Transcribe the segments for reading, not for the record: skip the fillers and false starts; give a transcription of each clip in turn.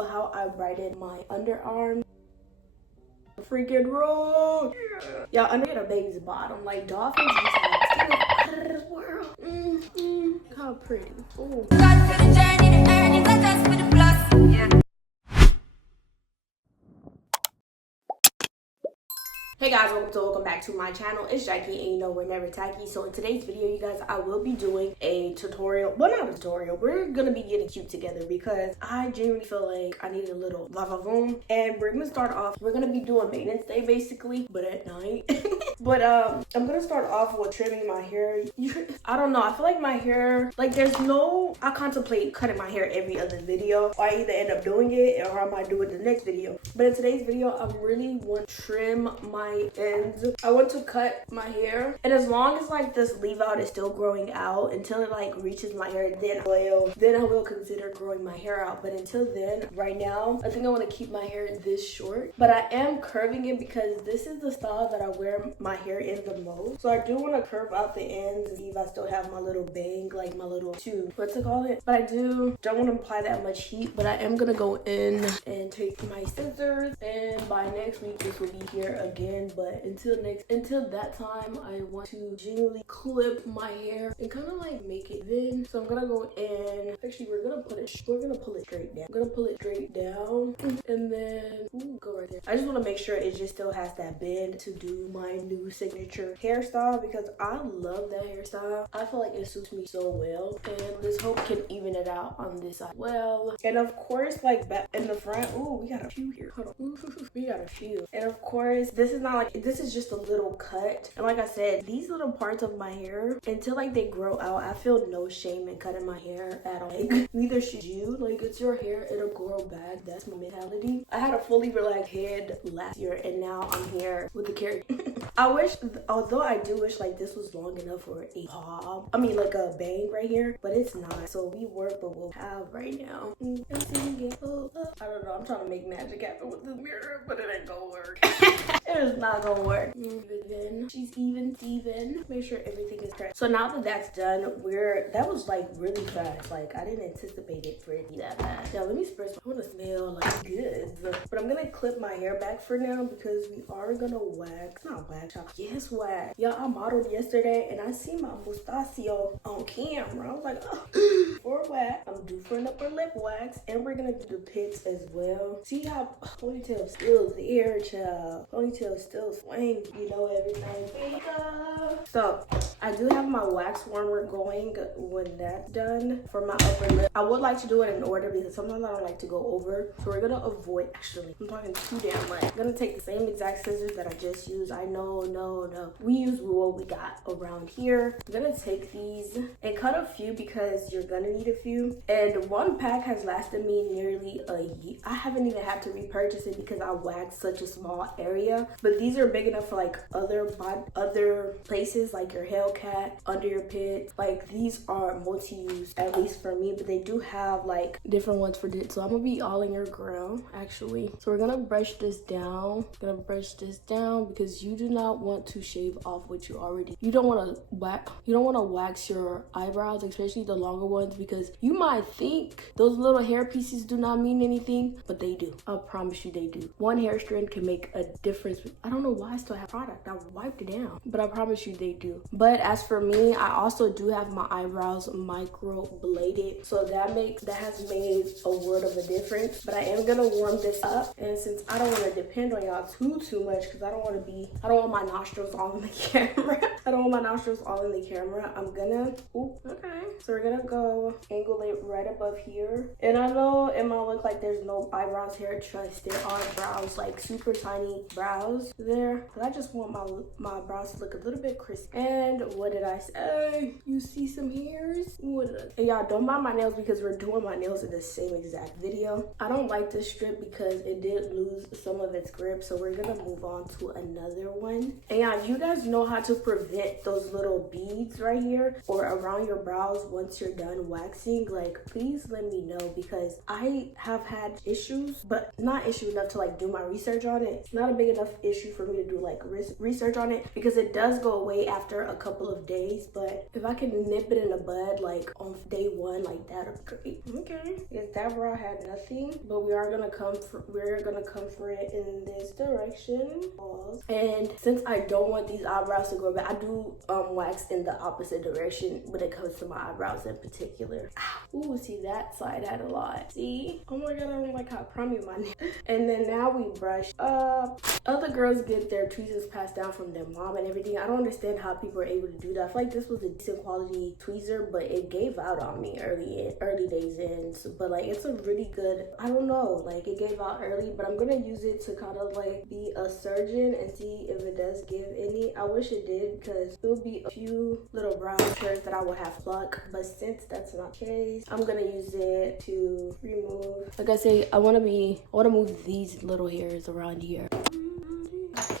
but how I brightened my underarm. Freaking wrong. Y'all, under a baby's bottom, like dolphins just have out of this world. How pretty. Ooh. Hey guys, welcome back to my channel. It's Jackie, and you know we're never tacky. So in today's video, you guys, I will be doing a tutorial. Well, not a tutorial. We're gonna be getting cute together because I genuinely feel like I need a little va-va-voom. And we're gonna start off. We're gonna be doing maintenance day basically, but at night. But I'm gonna start off with trimming my hair. I don't know. I feel like my hair, like I contemplate cutting my hair every other video. Or I either end up doing it or I might do it in the next video. But in today's video, I really want to trim my ends. I want to cut my hair, and as long as like this leave out is still growing out until it like reaches my hair, then I will consider growing my hair out. But until then, right now I think I want to keep my hair this short, but I am curving it because this is the style that I wear my hair in the most. So I do want to curve out the ends and see if I still have my little bang, like my little what's it called, but I don't want to apply that much heat. But I am gonna go in and take my scissors, and by next week this will be here again. But until that time, I want to genuinely clip my hair and kind of like make it thin. So I'm gonna go in. Actually, we're gonna pull it straight down. I'm gonna pull it straight down, and then go right there. I just want to make sure it just still has that bend to do my new signature hairstyle, because I love that hairstyle. I feel like it suits me so well, and this hope can even it out on this side well. And of course, like back in the front, we got a few here. Hold on. We got a few. And of course, this is just a little cut. And like I said, these little parts of my hair, until like they grow out, I feel no shame in cutting my hair at all. Like, neither should you. Like, it's your hair, it'll grow back. That's my mentality. I had a fully relaxed head last year, and now I'm here with the carrot. Although I do wish like this was long enough for a bob. I mean, like a bang right here, but it's not. So we work what we'll have right now. I don't know. I'm trying to make magic happen with this mirror, but it ain't gonna work. It is not gonna work. Even she's even Steven. Make sure everything is correct. So now that that's done, that was like really fast. Like, I didn't anticipate it for it to be that fast. Now let me spray some. I want to smell like good, but I'm gonna clip my hair back for now because we are gonna wax. Not wax. Yes, wax. Y'all, I modeled yesterday and I see my mustachio on camera. I was like, oh, for wax. I'm due for an upper lip wax, and we're gonna do the pits as well. See how ponytail still there, child. Ponytail still swing, you know, everything. So I do have my wax warmer going when that's done for my upper lip. I would like to do it in order because sometimes I don't like to go over. So we're gonna avoid, actually, I'm talking too damn much. I'm gonna take the same exact scissors that I just used. I know, no. We use what we got around here. I'm gonna take these and cut a few because you're gonna need a few. And one pack has lasted me nearly a year. I haven't even had to repurchase it because I waxed such a small area. But these are big enough for like other places, like your Hellcat, under your pit. Like, these are multi-use, at least for me, but they do have like different ones for this. So I'm gonna be all in your ground, actually. So we're gonna brush this down. Because you do not want to shave off what you already. You don't want to wax your eyebrows, especially the longer ones, because you might think those little hair pieces do not mean anything, but they do. I promise you they do. One hair strand can make a difference. I don't know why I still have product. I wiped it down, but I promise you they do. But as for me, I also do have my eyebrows micro bladed, so that has made a world of a difference. But I am gonna warm this up, and since I don't want to depend on y'all too much, because I don't want my nostrils all in the camera. I'm gonna so we're gonna go angle it right above here. And I know it might look like there's no eyebrows here. Trust, there are brows, like super tiny brows there, but I just want my brows to look a little bit crisp. And what did I say? You see some hairs? And y'all, don't mind my nails because we're doing my nails in the same exact video. I don't like this strip because it did lose some of its grip, so we're gonna move on to another one. And yeah, if you guys know how to prevent those little beads right here or around your brows once you're done waxing, like, please let me know, because I have had issues, but not issue enough to like do my research on it. It's not a big enough issue for me to do like research on it because it does go away after a couple of days. But if I can nip it in the bud like on day one, like that'd be great. Okay, because that brow had nothing, but we're gonna come for it in this direction. Pause. And since I don't want these eyebrows to go back, I do wax in the opposite direction when it comes to my eyebrows in particular. Ooh, see, that side had a lot. See? Oh my god, I don't like how crummy my nail. And then now we brush up. Other girls get their tweezers passed down from their mom and everything. I don't understand how people are able to do that. I feel like this was a decent quality tweezer, but it gave out on me early days in. But like, it's a really good, I don't know, like it gave out early, but I'm gonna use it to kind of like be a surgeon and see if it does give any. I wish it did, because it would be a few little brow hairs that I would have pluck, but since that's not the case, I'm gonna use it to remove, like I say, I want to move these little hairs around here.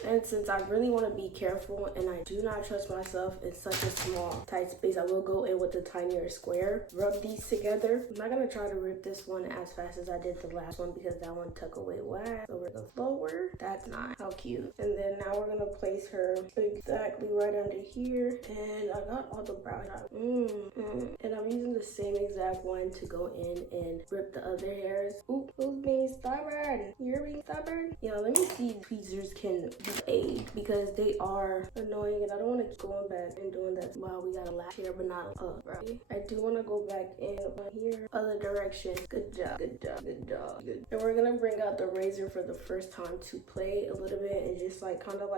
And since I really want to be careful and I do not trust myself in such a small tight space, I will go in with the tinier square. Rub these together. I'm not going to try to rip this one as fast as I did the last one because that one took away wax. So we're going to lower. That's not how cute. And then now we're going to place her exactly right under here. And I got all the brow out. And I'm using the same exact one to go in and rip the other hairs. Ooh, who's being stubborn? You're being stubborn? Yeah, let me see if tweezers can aid because they are annoying and I don't want to keep going back and doing that while we got a lash here but not up, right? I do want to go back in on here, other direction. Good job, good job, good job. Good. And we're gonna bring out the razor for the first time to play a little bit and just like kind of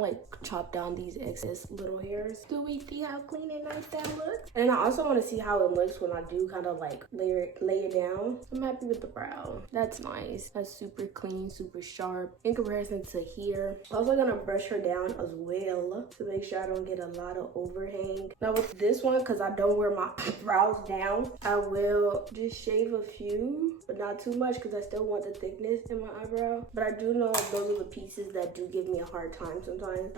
like chop down these excess little hairs. Do we see how clean and nice that looks? And I also want to see how it looks when I do kind of like lay it down. I'm happy with the brow. That's nice. That's super clean, super sharp in comparison to here. Also gonna brush her down as well to make sure I don't get a lot of overhang. Now with this one, because I don't wear my brows down, I will just shave a few, but not too much because I still want the thickness in my eyebrow. But I do know those are the pieces that do give me a hard time sometimes.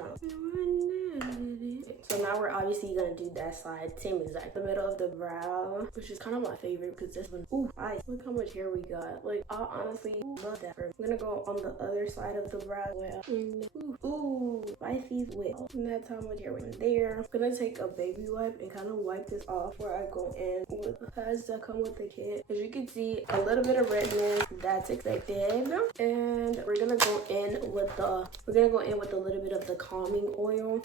So now we're obviously gonna do that side, same exact, the middle of the brow, which is kind of my favorite because this one, ooh, look how much hair we got. Like, I honestly love that. I'm gonna go on the other side of the brow as well. Ooh, wifey's well. And that's how much hair went there. I'm gonna take a baby wipe and kind of wipe this off where I go in with the pads that come with the kit. As you can see, a little bit of redness, that's expected. And we're gonna go in with a little bit of the calming oil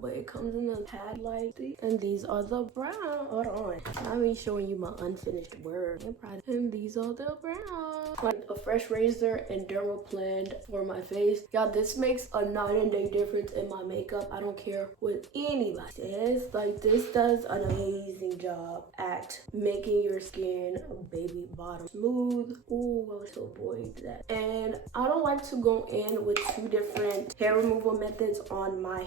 but it comes in a pad like this. And these are the brown. Hold on, I'm me showing you my unfinished work. And these are the brown. Like a fresh razor and dermaplane for my face. Y'all, this makes a night and day difference in my makeup. I don't care what anybody says. Like, this does an amazing job at making your skin baby bottom smooth. Ooh, I was so bored that. And I don't like to go in with two different hair removal methods on my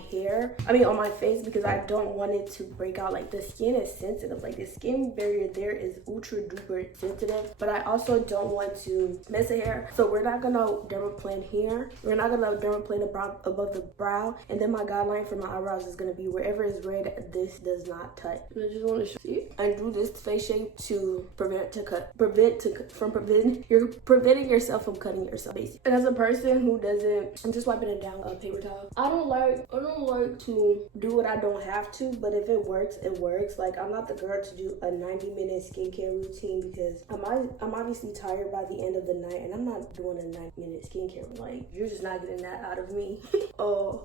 on my face because I don't want it to break out. Like, the skin is sensitive. Like, the skin barrier there is ultra duper sensitive, but I also don't want to mess the hair. So we're not gonna dermaplane here. We're not gonna dermaplane above the brow, and then my guideline for my eyebrows is gonna be wherever is red, this does not touch. And I just want to show you. I do this face shape to preventing yourself from cutting yourself, basically. And as a person who doesn't, I'm just wiping it down with a paper towel. I don't like to do what I don't have to, but if it works, it works. Like, I'm not the girl to do a 90-minute skincare routine because I'm obviously tired by the end of the night, and I'm not doing a 90-minute skincare. Like, you're just not getting that out of me.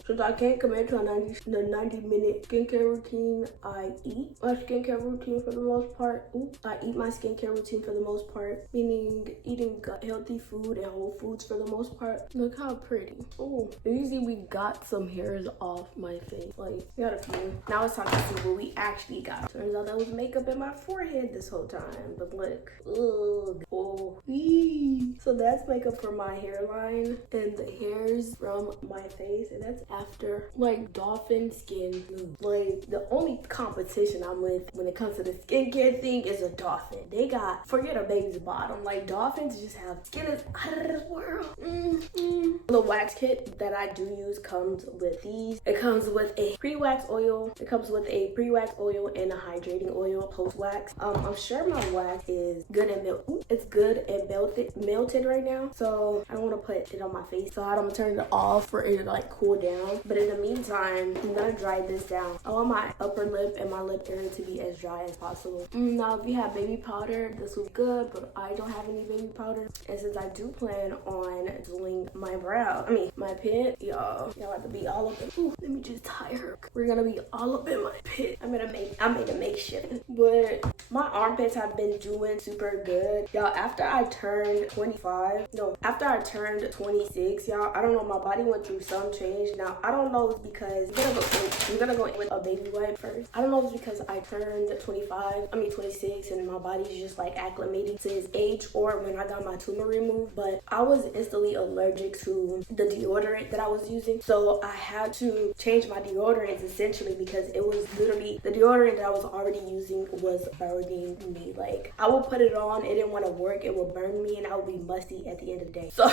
Since I can't commit to a 90-minute skincare routine, I eat my skincare routine for the most part. I eat my skincare routine for the most part, meaning eating healthy food and whole foods for the most part. Look how pretty. Oh, usually we got some hairs off my face. Like, we got a few. Now it's time to see what we actually got. Turns out that was makeup in my forehead this whole time. But look, ugh, oh, wee. So that's makeup for my hairline and the hairs from my face, and that's after like dolphin skin move. Like, the only competition I'm with when it comes to the skincare thing is a dolphin. They got, forget a baby's bottom. Like, dolphins just have skin is out of this world. The wax kit that I do use comes with these. It comes with a pre-wax oil. It comes with a pre-wax oil and a hydrating oil post-wax. I'm sure my wax is good and melted. It's good and melted outside right now, so I don't want to put it on my face. So I'm gonna turn it off for it to like cool down. But in the meantime, I'm gonna dry this down. I want my upper lip and my lip area to be as dry as possible. Now, if you have baby powder, this will be good, but I don't have any baby powder. And since I do plan on doing my my pit, y'all have to be all up in. Ooh, let me just tie her. We're gonna be all up in my pit. I made a makeshift, but my armpits have been doing super good, y'all. After I turned 26, y'all, I don't know, my body went through some change. Now, I don't know if it's because I'm gonna go in with a baby wipe first. I don't know if it's because I turned 26, and my body's just like acclimating to his age, or when I got my tumor removed. But I was instantly allergic to the deodorant that I was using, so I had to change my deodorants essentially, because it was literally the deodorant that I was already using was burning me. Like, I would put it on, it didn't want to work, it would burn me, and I would be musty at the end of the day. So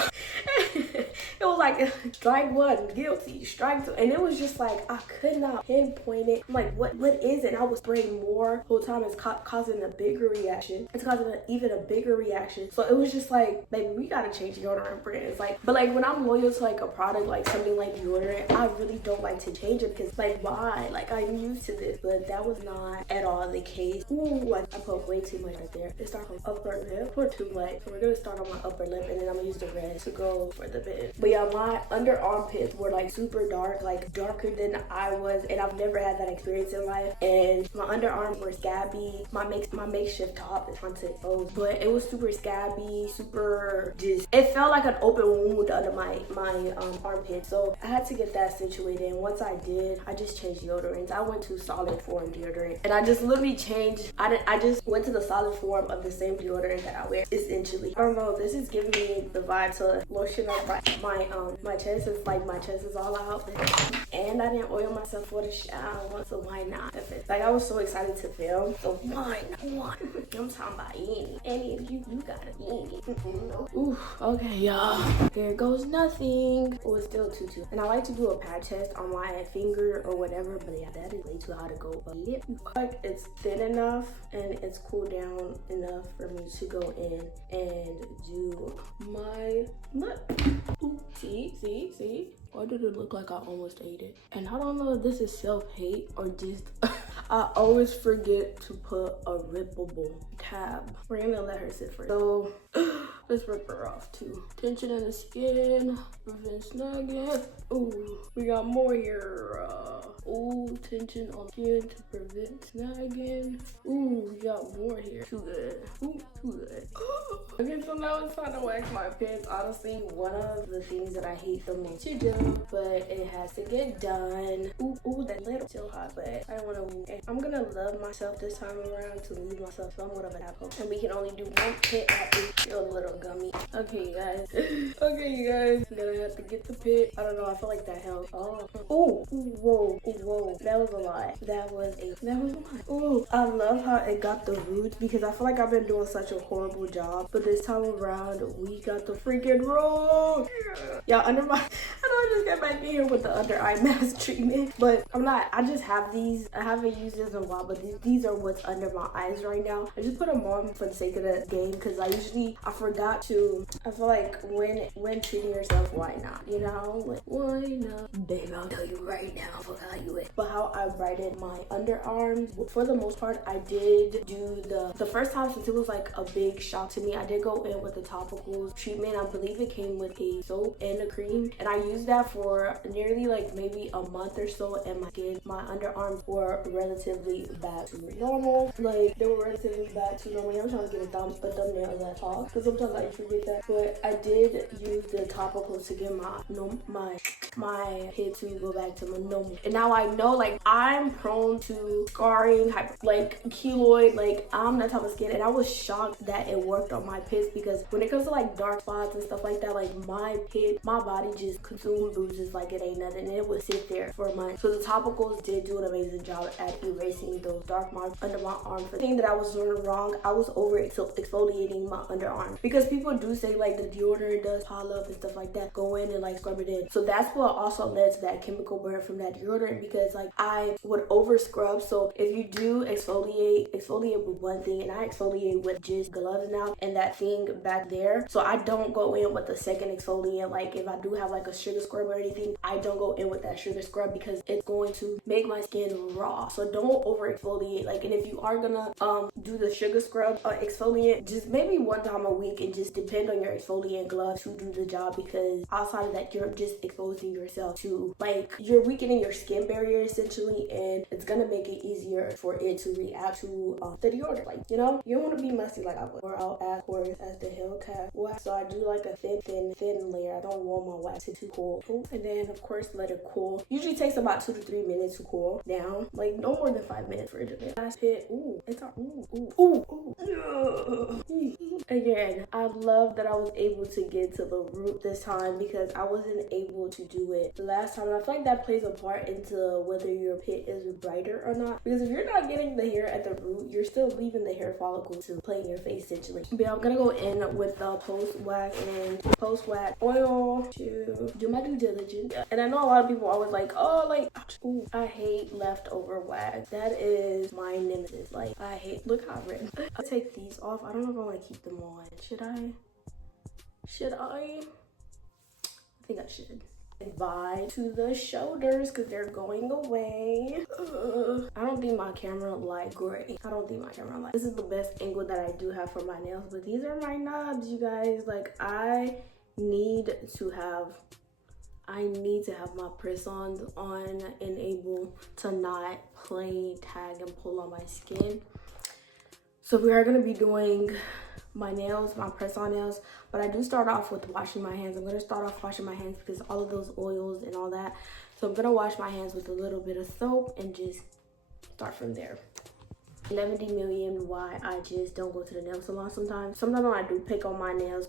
it was like strike one, guilty, strike two, and it was just like I could not pinpoint it. I'm like, what is it? And I was spraying more the whole time. It's causing a bigger reaction. It's causing even a bigger reaction. So it was just like, baby, we gotta change deodorant brands. Like, but like when I'm loyal to like a product, like something like deodorant, I really don't like to change it, because like, why? Like, I'm used to this. But that was not at all the case. Ooh, I put way too much right there. It starts on upper lip, or too much. So we're gonna start on my upper lip, and then I'm gonna use the rest to go for the bit. But yeah, my under armpits were like super dark, like darker than I was, and I've never had that experience in life. And my underarms were scabby. My makeshift top is trying to expose, but it was super scabby, super just, it felt like an open wound under my armpit. So I had to get that situated, and once I did, I just changed deodorants. I went to solid form deodorant, and I just literally changed. I just went to the solid form of the same deodorant that I wear essentially. I don't know, this is giving me the vibe to lotion up my chest. It's like my chest is all out, and I didn't oil myself for the shower, so why not? Like, I was so excited to film, so why not? I'm talking about any of you got it. Ooh, okay, y'all, there goes nothing. Oh, it's still tutu, and I like to do a patch test on my finger or whatever, but yeah, that is way too hard to go. But lip, like, it's thin enough and it's cooled down enough for me to go in and do my lip. Ooh, see? Why did it look like I almost ate it? And I don't know if this is self-hate or just I always forget to put a rippable tab. We're gonna let her sit for it. So let's rip her off too. Tension in the skin, prevent snagging. Ooh, we got more here. Ooh, tension on skin to prevent snagging. Ooh, we got more here. Too good. Ooh, too good. Okay, so now it's time to wax my pants. Honestly, one of the things that I hate the most to do, but it has to get done. Ooh, that little still hot, but I don't want to. I'm gonna love myself this time around to leave myself somewhat of an apple, and we can only do one pit at a little gummy. Okay, you guys. I'm gonna have to get the pit. I don't know. I feel like that helped. Oh, whoa. That was a lot. That was a lot. Ooh, I love how it got the roots, because I feel like I've been doing such a horrible job, but this time around we got the freaking root. Yeah, I know I just got back in here with the under eye mask treatment, but I just have these. I haven't used this in a while, but these are what's under my eyes right now. I just put them on for the sake of the game, because I forgot to. I feel like when treating yourself, why not? You know, like, why not? Babe, I'll tell you right now, I forgot you it. But how I brightened my underarms, for the most part, I did do the first time, since it was like a big shock to me, I did go in with the topical treatment. I believe it came with a soap and a cream, and I used that for nearly like maybe a month or so, and my underarms were relatively back to normal. Like, they were relatively back to normal. I'm trying to get a thumbnail of that talk, because sometimes I forget that. But I did use the topicals to get my head to go back to my normal. And now I know, like, I'm prone to scarring, like keloid, like I'm that type of skin, and I was shocked that it worked on my pits, because when it comes to like dark spots and stuff like that, like my body just consumed bruises like it ain't nothing, and it would sit there for a month. So the topicals did do an amazing job at erasing those dark marks under my arm. The thing that I was doing wrong, I was over exfoliating my underarm, because people do say like the deodorant does pile up and stuff like that, go in and like scrub it in. So that's what also led to that chemical burn from that deodorant, because like I would over scrub. So if you do exfoliate with one thing, and I exfoliate with just gloves now and that thing back there, so I don't go in with the second exfoliant. Like if I do have like a sugar scrub or anything, I don't go in with that sugar scrub because it's going to make my skin raw. So don't over exfoliate. Like, and if you are gonna do the sugar scrub exfoliant, just maybe one time a week, and just depend on your exfoliant gloves to do the job, because outside of that, you're just exposing yourself to, like, you're weakening your skin barrier essentially, and it's gonna make it easier for it to react to the deodorant. Like, you know, you don't want to be messy like I would. Or I'll add, of course, as the Hellcat wax. So I do like a thin layer. I don't want my wax to too cool. And then of course let it cool. Usually takes about 2 to 3 minutes to cool down. Like no more than 5 minutes for it to last hit. Ooh, it's a Again, I love that I was able to get to the root this time, because I wasn't able to do it the last time. And I feel like that plays a part into whether your pit is brighter or not, because if you're not getting the hair at the root, you're still leaving the hair follicle to play in your face essentially. But I'm gonna go in with the post wax oil to do my due diligence. And I know a lot of people always like, oh, like, ooh, I hate leftover wax. That is my nemesis. Like, I hate, look how I've written. I'll take these off. I don't know if I want to keep them on. Should I think I should. Bye to the shoulders, because they're going away. I don't think my camera light great. This is the best angle that I do have for my nails, but these are my knobs, you guys. Like, I need to have my press-ons on and able to not play tag and pull on my skin. So we are going to be doing my nails, my press-on nails, but I do start off with washing my hands. I'm going to start off washing my hands because all of those oils and all that. So I'm going to wash my hands with a little bit of soap and just start from there. 70 million why I just don't go to the nail salon sometimes. Sometimes when I do pick at my nails,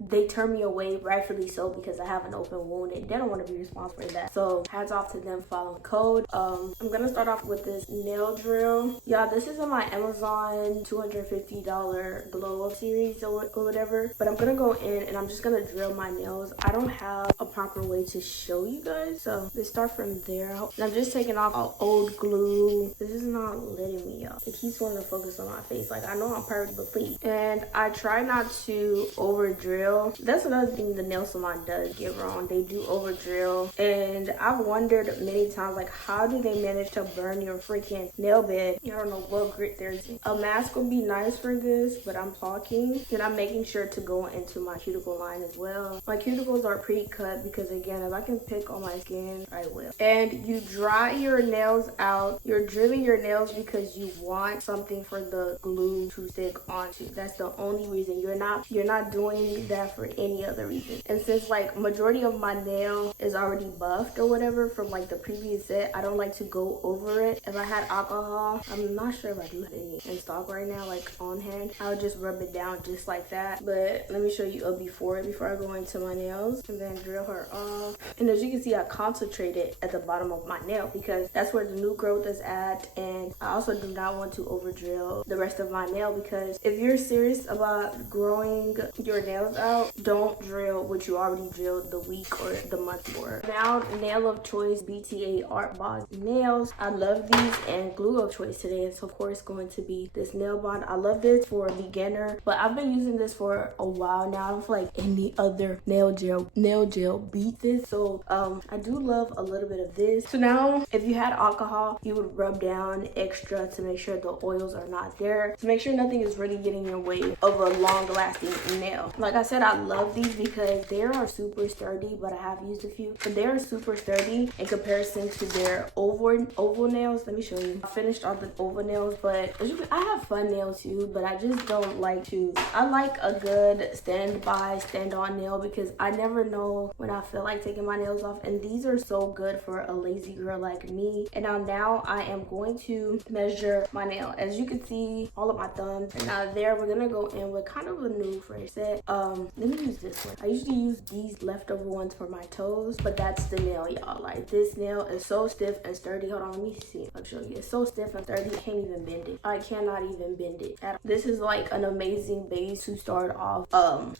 they turn me away, rightfully so, because I have an open wound and they don't want to be responsible for that. So hats off to them following code. I'm gonna start off with this nail drill. Y'all, this is in my Amazon $250 glow up series or whatever, but I'm gonna go in and I'm just gonna drill my nails. I don't have a proper way to show you guys, so let's start from there. And I'm just taking off all old glue. This is not letting me up. It keeps wanting to focus on my face. Like, I know I'm perfect, but please. And I try not to over drill. That's another thing the nail salon does get wrong. They do over drill, and I've wondered many times, like, how do they manage to burn your freaking nail bed? I don't know what grit they're using. A mask would be nice for this, but I'm talking, and I'm making sure to go into my cuticle line as well. My cuticles are pre-cut because, again, if I can pick on my skin, I will. And you dry your nails out. You're drilling your nails because you want something for the glue to stick onto. That's the only reason. You're not doing that for any other reason. And since, like, majority of my nail is already buffed or whatever from, like, the previous set, I don't like to go over it. If I had alcohol, I'm not sure if I do have any in stock right now, like on hand, I would just rub it down just like that. But let me show you a before I go into my nails, and then drill her off. And as you can see, I concentrated at the bottom of my nail because that's where the new growth is at. And I also do not want to over drill the rest of my nail, because if you're serious about growing your nails out, don't drill what you already drilled the week or the month for. Now, nail of choice, BTA Art Bond nails. I love these, and glue of choice today is of course going to be this nail bond. I love this for a beginner, but I've been using this for a while now. I don't feel like any other nail gel beat this. So I do love a little bit of this. So now, if you had alcohol, you would rub down extra to make sure the oils are not there, to make sure nothing is really getting in your way of a long lasting nail. Like I said, I love these because they are super sturdy, but I have used a few, but they are super sturdy in comparison to their oval nails. Let me show you. I finished all the oval nails, but I have fun nails too, but I just don't like to. I like a good stand-on nail because I never know when I feel like taking my nails off, and these are so good for a lazy girl like me. And now I am going to measure my nail. As you can see, all of my thumbs. And now there, we're gonna go in with kind of a new fresh set. Let me use this one. I usually use these leftover ones for my toes, but that's the nail, y'all. Like, this nail is so stiff and sturdy. Hold on, let me see. I'll show you. It's so stiff and sturdy, you can't even bend it. I cannot even bend it at all. This is like an amazing base to start off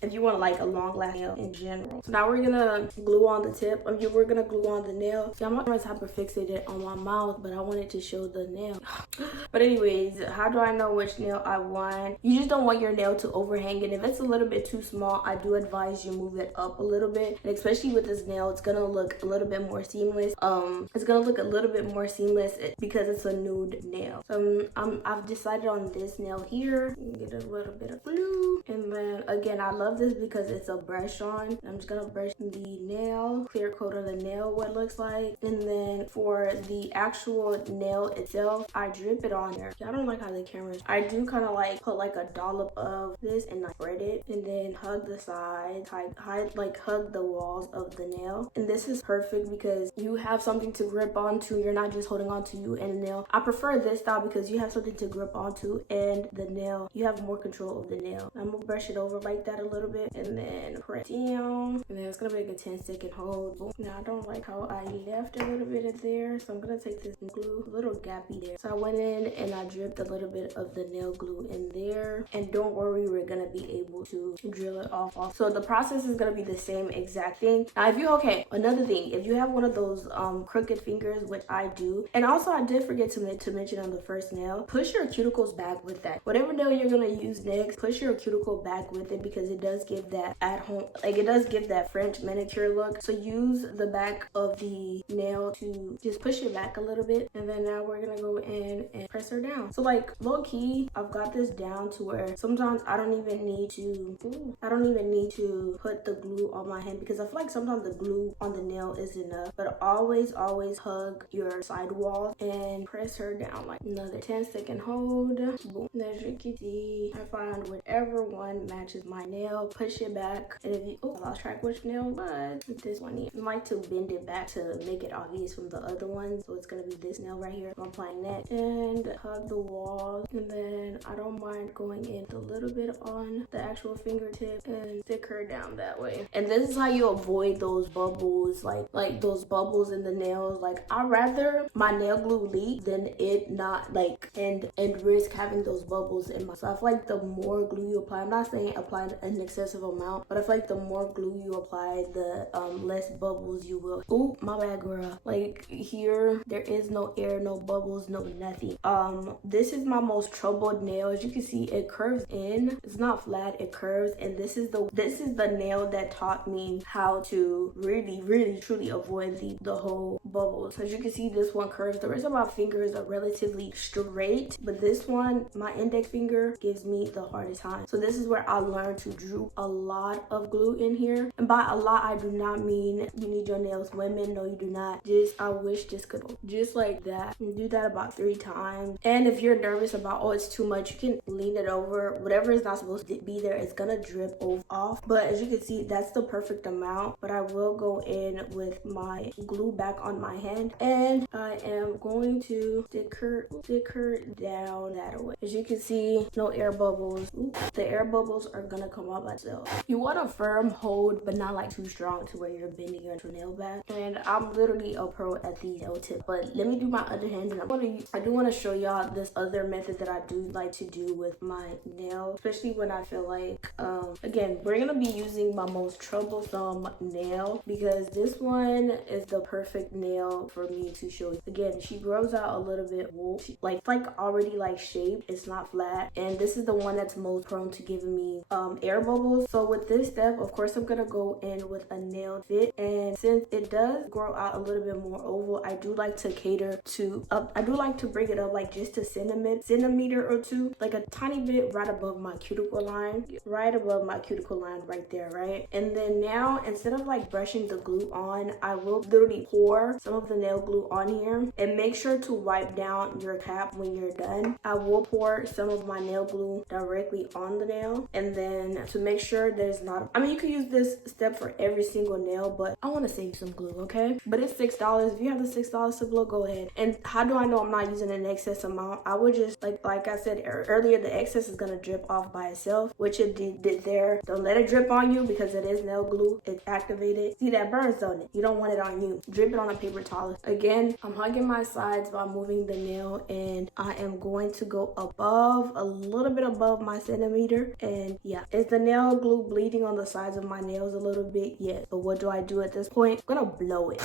if you want like a long lasting nail in general. So now we're gonna glue on the tip. We're gonna glue on the nail. See, I'm not hyper fixated on my mouth, but I wanted to show the nail. But anyways, how do I know which nail I want? You just don't want your nail to overhang, and if it's a little bit too small, I do advise you move it up a little bit. And especially with this nail, it's gonna look a little bit more seamless. It's gonna look a little bit more seamless because it's a nude nail. So I've decided on this nail here. Get a little bit of glue, and then again, I love this because it's a brush on. I'm just gonna brush the nail, clear coat of the nail, what it looks like, and then for the actual nail itself, I drip it on there. I don't like how the camera's. I do kind of like put like a dollop of this and like spread it, and then hug the sides, hug the walls of the nail. And this is perfect because you have something to grip onto. You're not just holding onto you and the nail. I prefer this style because you have something to grip onto, and the nail, you have more control of the nail. I'm gonna brush it over like that a little bit, and then press down, and then it's gonna make a 10-second hold. Boom. Now I don't like how I left a little bit of there, so I'm gonna take this glue, a little gappy there. So I went in and I dripped a little bit of the nail glue in there, and don't worry, we're gonna be able to drill it off. So the process is gonna be the same exact thing. Now another thing, if you have one of those crooked fingers, which I do, and also I did forget to mention on the first nail, push your cuticles back with that. Whatever nail you're gonna use next, push your cuticle back with it because it does give that at home, like it does give that French manicure look. So use the back of the nail to just push it back a little bit, and then now we're gonna go in and press her down. So like low key, I've got this down to where sometimes I don't even need to put the glue on my hand because I feel like sometimes the glue on the nail is enough. But always hug your side wall and press her down. Like another 10-second hold. Boom. As you can see, I find whatever one matches my nail, push it back, and if you I lost track which nail was this one here. I like to bend it back to make it obvious from the other one, so it's gonna be this nail right here. I'm applying that and hug the wall, and then I don't mind going in a little bit on the actual fingertip and stick her down that way. And this is how you avoid those bubbles, like those bubbles in the nails. Like I'd rather my nail glue leak than it not like and risk having those bubbles in my. So I feel like the more glue you apply, I'm not saying apply an excessive amount, but I feel like the more glue you apply, the less bubbles you will. Ooh, my bad, girl. Like here, there is no air, no bubbles, no nothing. This is my most troubled nail. As you can see, it curves in. It's not flat, it curves, and this is the nail that taught me how to really truly avoid the whole bubbles. As you can see, this one curves. The rest of my fingers are relatively straight, but this one, my index finger, gives me the hardest time. So this is where I learned to droop a lot of glue in here, and by a lot I do not mean you need your nails women. No, you do not. I wish this could just like that. You do that about 3 times, and if you're nervous about it's too much, you can lean it over. Whatever is not supposed to be there, it's gonna drip off. But as you can see, that's the perfect amount. But I will go in with my glue back on my hand, and I am going to stick her down that way. As you can see, no air bubbles. Ooh, the air bubbles are gonna come out by itself. You want a firm hold, but not like too strong to where you're bending your nail back. And I'm literally a pro at these nail tips, but let me do my other hand. And I do want to show y'all this other method that I do like to do with my nail, especially when I feel like again, we're gonna be using my most troublesome nail because this one is the perfect nail for me to show you. Again, she grows out a little bit like already like shaped. It's not flat, and this is the one that's most prone to giving me air bubbles. So with this step, of course, I'm gonna go in with a nail fit, and since it does grow out a little bit more oval, I do like to cater to I do like to bring it up like just a centimeter or two, like a tiny bit right above my cuticle line, right there, right? And then now, instead of like brushing the glue on, I will literally pour some of the nail glue on here, and make sure to wipe down your cap when you're done. I will pour some of my nail glue directly on the nail, and then to make sure there's not, I mean, you can use this step for every single nail, but I want to save some glue, okay? But it's $6. If you have the $6 to glue, go ahead. And how do I know I'm not using an excess amount, I would just like I said earlier, the excess is gonna drip off by itself, which it did there. Don't let it drip on you because it is nail glue. It's activated. See, that burns, don't it? You don't want it on you. Drip it on a paper towel. Again, I'm hugging my sides by moving the nail, and I am going to go above, a little bit above my centimeter. And yeah, is the nail glue bleeding on the sides of my nails a little bit? Yes. But what do I do at this point? I'm gonna blow it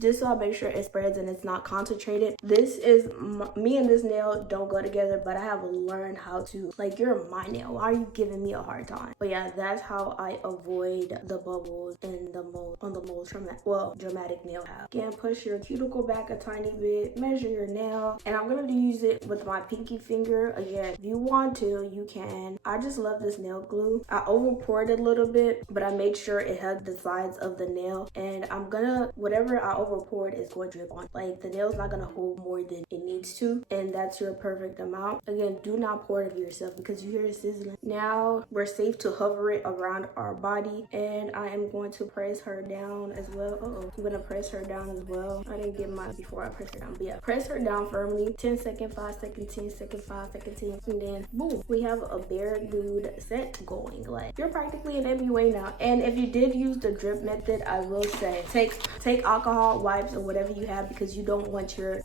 just so I make sure it spreads and it's not concentrated. This is me and this nail don't go together, but I have learned how to, like, you're my nail, why are you giving me a hard time? But yeah, that's how I avoid the bubbles and the mold on the most dramatic nail have. Again, push your cuticle back a tiny bit, measure your nail, and I'm gonna use it with my pinky finger. Again, if you want to, you can. I just love this nail glue. I over poured it a little bit, but I made sure it hugged the sides of the nail, and I'm gonna, whatever I over poured is going to drip on. Like, the nail's not gonna hold more than it needs to, and that's your perfect amount. Again, do not pour it over yourself because you hear it sizzling. Now we're safe to hover it around our body, and I am going to press her down as well. I'm gonna press her down as well. I didn't get mine before I pressed her down, but yeah, press her down firmly. 10 second, 5 second, 10 second, 5 second, 10, and then boom, we have a bare glued set going. Like, you're practically an MUA now. And if you did use the drip method, I will say take alcohol wipes or whatever you have, because you don't want your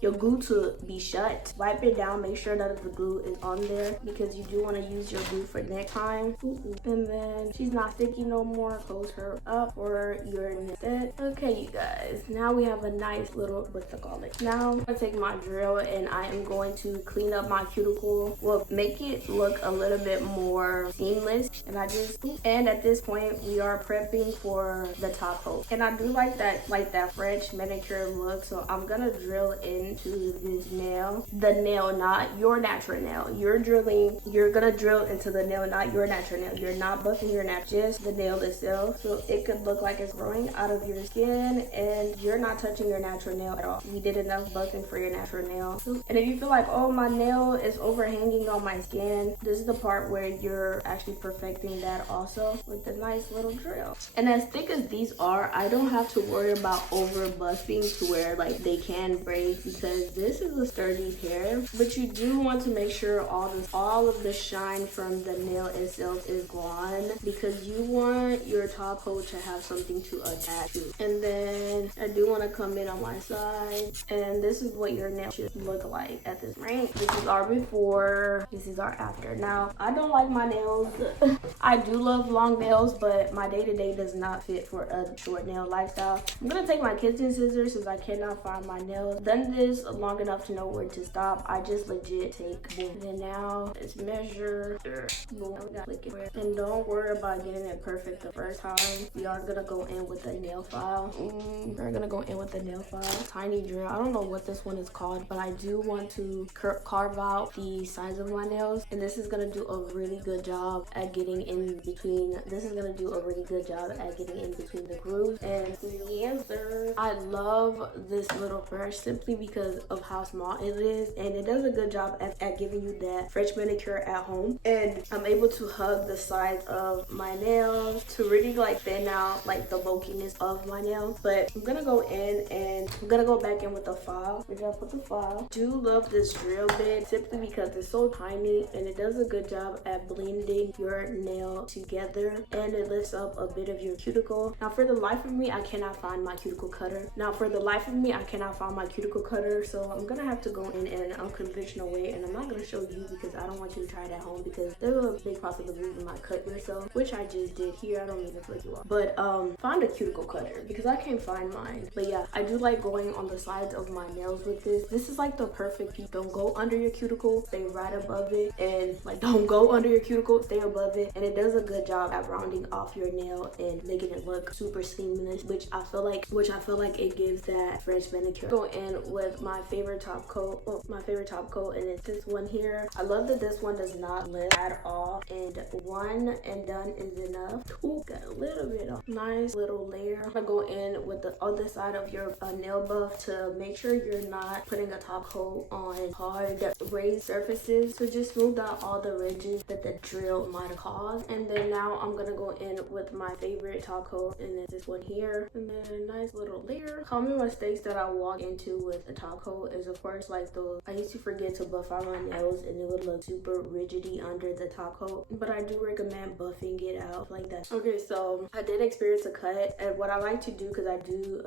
glue to be shut. Wipe it down, make sure that the glue is on there, because you do want to use your glue for next time. And then she's not sticky no more. Close her up for your next set. Okay, you guys, now we have a nice little, what's it called? Now I'm gonna take my drill and I am going to clean up my cuticle. Well, make it look a little bit more seamless. And at this point, we are prepping for the top coat. And I do like that French manicure look, so I'm gonna drill into this nail. The nail, not your natural nail. You're gonna drill into the nail, not your natural nail. You're not buffing your nail, just the nail itself. So it could look like it's growing out of your skin and you're not touching your natural nail at all. We did enough buffing for your natural nail. And if you feel like, oh, my nail is overhanging on my skin, this is the part where you're actually perfecting that also with the nice little drill. And as thick as these are, I don't have to worry about over buffing to where like they can break, because this is a sturdy pair. But you do want to make sure all of the shine from the nail itself is gone, because you want your top coat to have something to attach to. And then I do want to come in on my side, and this is what your nail should look like at this point. This is our before, this is our after. Now, I don't like my nails. I do love long nails, but my day-to-day does not fit for a short nail lifestyle. I'm gonna take my kitchen scissors since I cannot find my nails. Done this long enough to know where to stop. I just legit take boom. And then now let's measure. Boom. And don't worry about getting it perfect the first time. We are gonna go in with a nail file. We're gonna go in with a nail file. Tiny drill. I don't know what this one is called, but I do want to carve out the size of my nails, and this is gonna do a really good job at getting in between. This is gonna do a really good job at getting in between the grooves. And the answer, I love this little brush simply because of how small it is, and it does a good job at giving you that French manicure at home. And I'm able to hug the sides of my nails to really like thin out like the bulkiness of my nails. But I'm gonna go in and I'm gonna go back in with the file. We're gonna put the file. Do love this drill bit simply because it's so tiny and it does a good job at blending your nail together, and it lifts up a bit of your cuticle. Now, for the life of me, I cannot find my cuticle cutter. So I'm gonna have to go in an unconventional way, and I'm not gonna show you because I don't want you to try it at home, because there's a big possibility you might cut yourself, which I just did here. I don't mean to flip you off, but find a cuticle cutter because I can't find mine. But yeah, I do like going on the sides of my nails with this. This is like the perfect piece. Don't go under your cuticle, stay right above it, and like don't go under your cuticle, stay above it. And it does a good job at rounding off your nail and making it look super seamless, which I feel like it gives that French manicure. Go in with my favorite top coat, and it's this one here. I love that this one does not lift at all, and one and done is enough. Ooh, got a little bit of nice little layer. I'm gonna go in with the other side of your nail buff to make sure you're not putting a top coat on hard raised surfaces, so just smooth out all the ridges that the drill might have caused. And then now I'm gonna go in with my favorite top coat, and it's this one here, and then a nice little layer. Common mistakes that I walk into with a top coat is of course like those. I used to forget to buff out my nails and it would look super rigidy under the top coat, but I do recommend buffing it out like that. Okay, so I did experience a cut, and what I like to do, because I do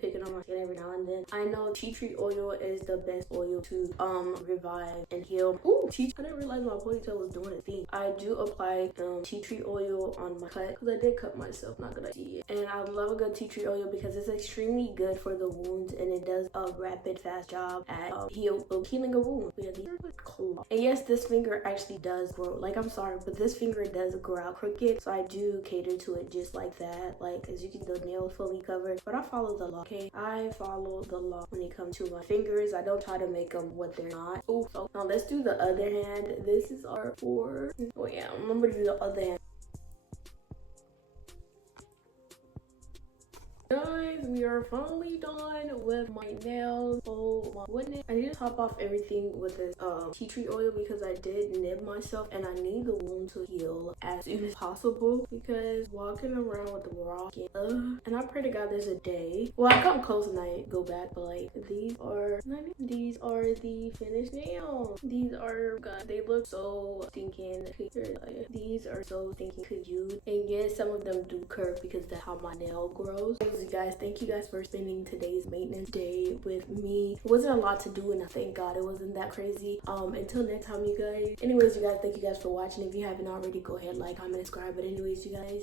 pick it on my skin every now and then. I know tea tree oil is the best oil to revive and heal. Ooh, I didn't realize my ponytail was doing a thing. I do apply tea tree oil on my cut because I did cut myself, not gonna see it. And I love a good tea tree oil because it's extremely good for the wounds and it does a rapid, fast job at healing a wound. Yeah, these are like claws. And yes, this finger actually does grow. Like, I'm sorry, but this finger does grow out crooked, so I do cater to it just like that. Like, as you can, the nail fully covered, but I follow the law. Okay, I follow the law when it comes to my fingers. I don't try to make them what they're not. Oh, so now let's do the other hand. This is our four. Oh yeah, I'm gonna do the other hand. Guys, we are finally done with my nails. Oh my goodness, I need to top off everything with this tea tree oil because I did nib myself and I need the wound to heal as soon as possible, because walking around with the raw skin, and I pray to God there's a day, well, I come close and I go back, but like these are the finished nails. These are God, they look so stinking clear. These are so stinking cute, and yes, some of them do curve because that's how my nail grows. You guys, thank you guys for spending today's maintenance day with me. It wasn't a lot to do, and I thank God it wasn't that crazy. Until next time, you guys. Anyways, you guys, thank you guys for watching. If you haven't already, go ahead, like, comment, subscribe. But anyways, you guys,